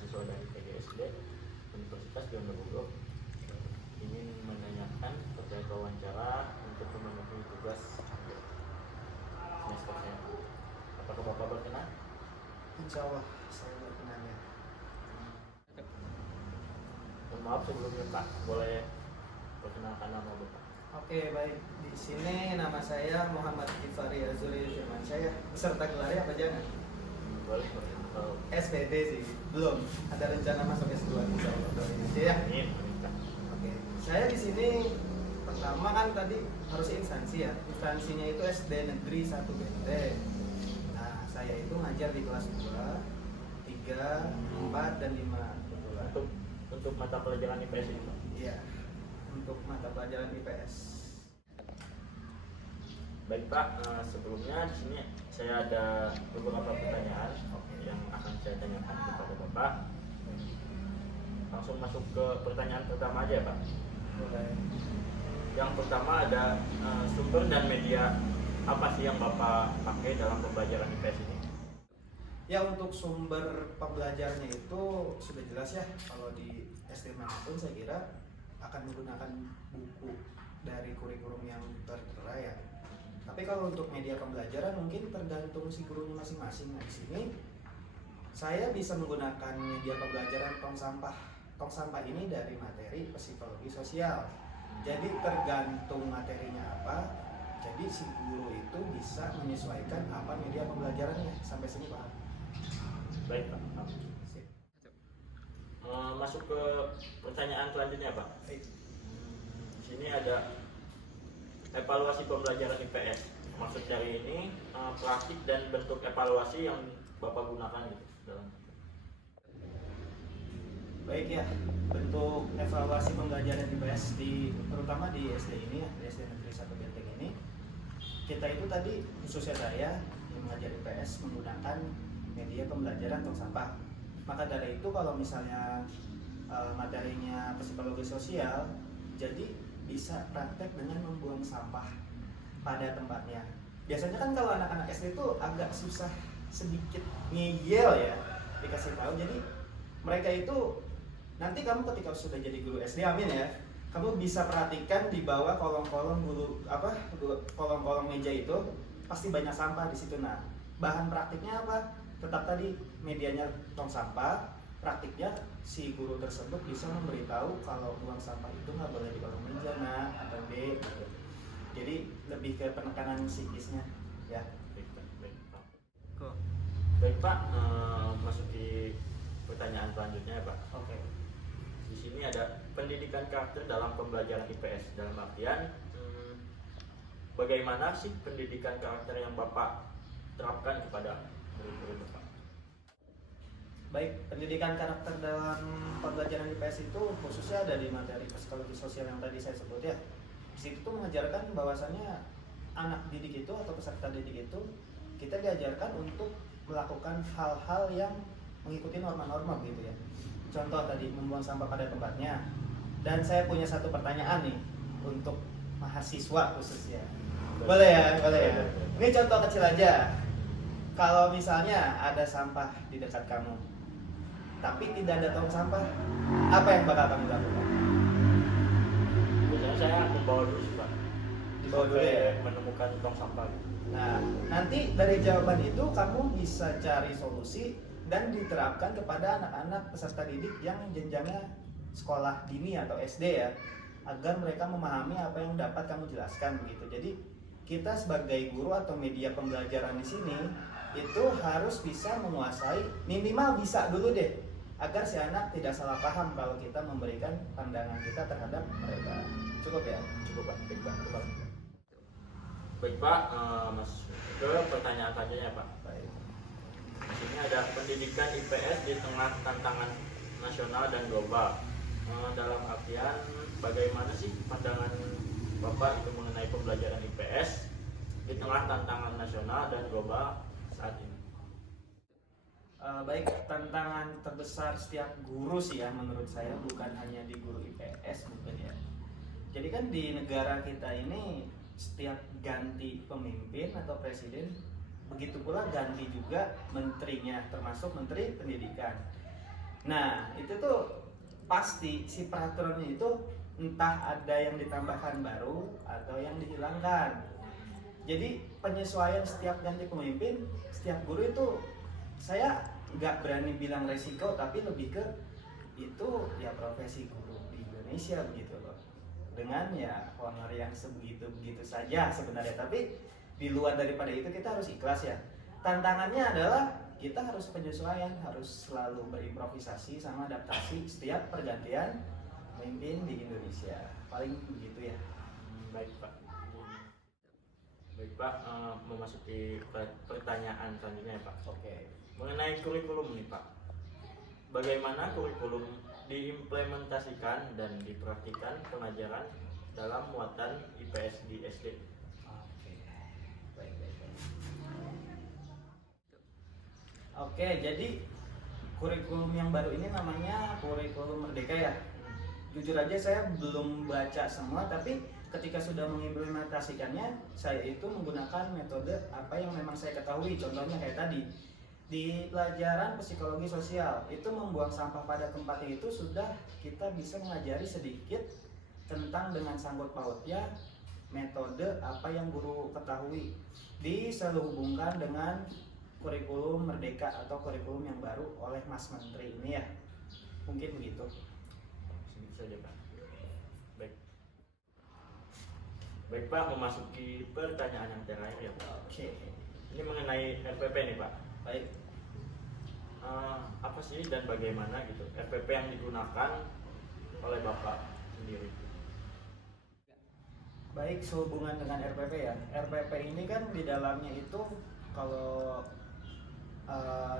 mahasiswa dari PGSD Universitas Diponegoro ingin menanyakan terkait wawancara untuk memenuhi tugas semester saya. Apakah Bapak berkenan? Insya Allah saya berkenannya. Mohon maaf sebelumnya Pak, boleh perkenalkan nama Bapak? Oke, baik. Di sini nama saya Muhammad Gifari Azuri Firmansyah. Beserta gelarnya apa jangan? Boleh. SPT sih, belum. Ada rencana masuk S2 insya Allah. Ya. Amin. Oke. Saya di sini pertama kan tadi harus instansi ya. Instansinya itu SD Negeri 1 Benteng. Nah, saya itu ngajar di kelas 2, 3, 4, dan 5 kebetulan. Untuk mata pelajaran IPS ini Pak? Iya. Untuk mata pelajaran IPS. Baik Pak, sebelumnya di sini saya ada beberapa pertanyaan yang akan saya tanyakan kepada Bapak. Langsung masuk ke pertanyaan pertama aja Pak. Boleh. Yang pertama ada sumber dan media apa sih yang Bapak pakai dalam pembelajaran IPS ini? Ya, untuk sumber pembelajarannya itu sudah jelas ya. Kalau di SD manapun saya kira akan menggunakan buku dari kurikulum yang tertera ya. Tapi kalau untuk media pembelajaran mungkin tergantung si gurunya masing-masing. Nah, di sini saya bisa menggunakan media pembelajaran tong sampah. Tong sampah ini dari materi psikologi sosial. Jadi tergantung materinya apa, jadi si guru itu bisa menyesuaikan apa media pembelajarannya. Sampai sini paham? Baik Pak. Sip. Masuk ke pertanyaan selanjutnya Pak. Baik. Di sini ada evaluasi pembelajaran IPS. Maksud dari ini praktik dan bentuk evaluasi yang Bapak gunakan gitu dalam. Baik ya, bentuk evaluasi pembelajaran IPS terutama di SD ini ya, di SD Negeri 1 Benteng ini, kita itu tadi khususnya saya yang mengajar IPS menggunakan media pembelajaran tong sampah. Maka dari itu kalau misalnya materinya psikologi sosial, jadi bisa praktek dengan membuang sampah pada tempatnya. Biasanya kan kalau anak-anak SD itu agak susah sedikit ngeyel ya dikasih tahu. Jadi mereka itu nanti kamu ketika sudah jadi guru SD, amin ya, kamu bisa perhatikan di bawah kolong-kolong kolong-kolong meja itu pasti banyak sampah di situ. Nah, bahan praktiknya apa? Tetap tadi medianya tong sampah. Praktiknya si guru tersebut bisa memberitahu kalau buang sampah itu nggak boleh di kolong meja nah atau B gitu. Jadi lebih ke penekanan psikisnya ya. Baik Pak, masuk di pertanyaan selanjutnya ya Pak. Oke. Di sini ada pendidikan karakter dalam pembelajaran IPS, dalam artian bagaimana sih pendidikan karakter yang Bapak terapkan kepada murid-murid Bapak? Baik, pendidikan karakter dalam pembelajaran IPS itu khususnya ada di materi psikologi sosial yang tadi saya sebut ya. Di situ tuh mengajarkan bahwasannya anak didik itu atau peserta didik itu kita diajarkan untuk melakukan hal-hal yang mengikuti norma-norma gitu ya. Contoh tadi membuang sampah pada tempatnya. Dan saya punya satu pertanyaan nih untuk mahasiswa khususnya. Boleh ya, boleh ya. Ini contoh kecil aja. Kalau misalnya ada sampah di dekat kamu, tapi tidak ada tong sampah, apa yang bakal kamu lakukan? Biasanya saya membawa dulu sih Pak. Dibawa dulu ya? Menemukan tong sampah. Nah, nanti dari jawaban itu kamu bisa cari solusi dan diterapkan kepada anak-anak peserta didik yang jenjangnya sekolah dini atau SD ya, agar mereka memahami apa yang dapat kamu jelaskan begitu. Jadi kita sebagai guru atau media pembelajaran di sini itu harus bisa menguasai, minimal bisa dulu deh, agar si anak tidak salah paham kalau kita memberikan pandangan kita terhadap mereka. Cukup ya? Cukup Pak. Baik Pak. Baik Pak, masuk ke pertanyaan selanjutnya Pak. Baik. Di sini ada pendidikan IPS di tengah tantangan nasional dan global. Dalam artian bagaimana sih pandangan Bapak itu mengenai pembelajaran IPS di tengah tantangan nasional dan global saat ini? Baik, tantangan terbesar setiap guru sih ya menurut saya, bukan hanya di guru IPS mungkin ya. Jadi kan di negara kita ini setiap ganti pemimpin atau presiden, begitu pula ganti juga menterinya, termasuk menteri pendidikan. Nah, itu tuh pasti si peraturannya itu entah ada yang ditambahkan baru atau yang dihilangkan. Jadi penyesuaian setiap ganti pemimpin, setiap guru itu saya nggak berani bilang resiko, tapi lebih ke itu ya profesi guru di Indonesia begitu loh. Dengan ya honor yang sebegitu-begitu saja sebenarnya, tapi di luar daripada itu kita harus ikhlas ya. Tantangannya adalah kita harus penyesuaian, harus selalu berimprovisasi sama adaptasi setiap pergantian pemimpin di Indonesia. Paling begitu ya. Baik Pak. Baik Pak, memasuki pertanyaan selanjutnya ya Pak. Oke. Mengenai kurikulum nih Pak, bagaimana kurikulum diimplementasikan dan dipraktikkan pengajaran dalam muatan IPS di SD? Oke. Baik, baik, baik. Oke, jadi kurikulum yang baru ini namanya kurikulum Merdeka ya. Jujur aja saya belum baca semua, tapi ketika sudah mengimplementasikannya, saya itu menggunakan metode apa yang memang saya ketahui. Contohnya kayak tadi, di pelajaran psikologi sosial, itu membuang sampah pada tempatnya itu sudah kita bisa mengajari sedikit tentang dengan sangkut pautnya metode apa yang guru ketahui, diselubungkan dengan kurikulum Merdeka atau kurikulum yang baru oleh Mas Menteri ini ya. Mungkin begitu. Segitu saja Pak. Baik. Baik Pak, memasuki pertanyaan yang terakhir ya Pak. Oke. Ini mengenai RPP nih Pak. Baik. Apa sih dan bagaimana gitu RPP yang digunakan oleh Bapak sendiri? Baik, sehubungan dengan RPP ya. RPP ini kan di dalamnya itu kalau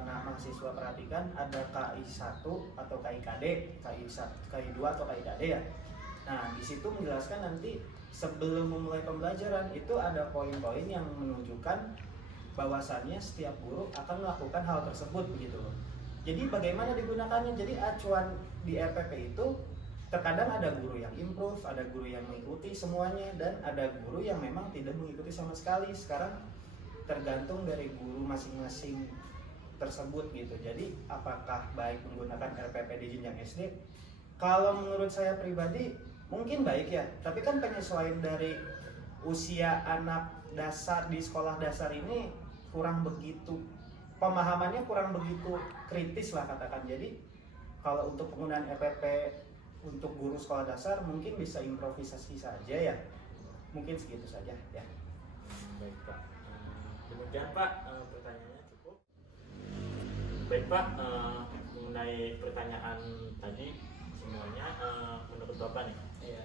mahasiswa perhatikan ada KI 1 atau KIKD, KI 2 atau KIKD ya. Nah, di situ menjelaskan nanti sebelum memulai pembelajaran itu ada poin-poin yang menunjukkan bahwasannya setiap guru akan melakukan hal tersebut begitu loh. Jadi bagaimana digunakannya? Jadi acuan di RPP itu terkadang ada guru yang improve, ada guru yang mengikuti semuanya, dan ada guru yang memang tidak mengikuti sama sekali. Sekarang tergantung dari guru masing-masing tersebut gitu. Jadi apakah baik menggunakan RPP di jenjang SD? Kalau menurut saya pribadi mungkin baik ya, tapi kan penyesuaian dari usia anak dasar di sekolah dasar ini kurang begitu, pemahamannya kurang begitu kritis lah katakan. Jadi kalau untuk penggunaan RPP untuk guru sekolah dasar mungkin bisa improvisasi saja ya. Mungkin segitu saja ya. Baik Pak. Demikian Pak, pertanyaannya cukup. Baik Pak, mengenai pertanyaan tadi semuanya menurut Bapak nih, Iya.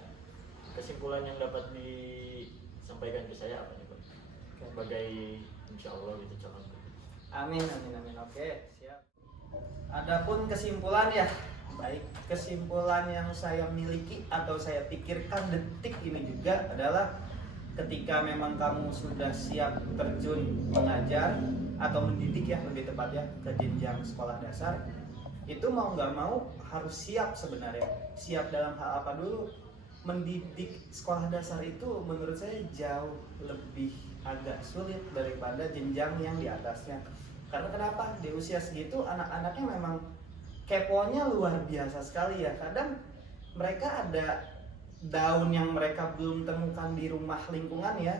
kesimpulan yang dapat disampaikan ke saya apa nih Pak? Sebagai insya Allah gitu calon. Amin, amin, amin. Oke, siap. Adapun kesimpulan ya, baik, kesimpulan yang saya miliki atau saya pikirkan detik ini juga adalah ketika memang kamu sudah siap terjun mengajar atau mendidik ya lebih tepatnya ke jenjang sekolah dasar, itu mau nggak mau harus siap sebenarnya. Siap dalam hal apa dulu? Mendidik sekolah dasar itu menurut saya jauh lebih agak sulit daripada jenjang yang di atasnya. Karena kenapa? Di usia segitu anak-anaknya memang keponya luar biasa sekali ya. Kadang mereka ada daun yang mereka belum temukan di rumah lingkungan ya,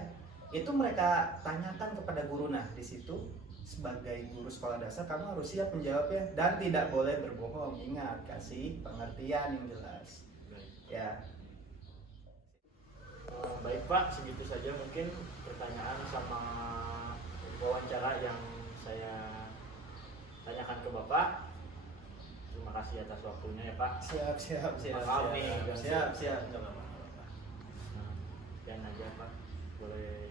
itu mereka tanyakan kepada guru. Nah, di situ sebagai guru sekolah dasar kamu harus siap menjawabnya dan tidak boleh berbohong. Ingat, kasih pengertian yang jelas. Ya. Baik Pak, segitu saja mungkin pertanyaan sama wawancara yang saya tanyakan ke Bapak. Terima kasih atas waktunya ya Pak. Siap. Maaf nih, Siap. Nggak apa-apa. Dan aja Pak, boleh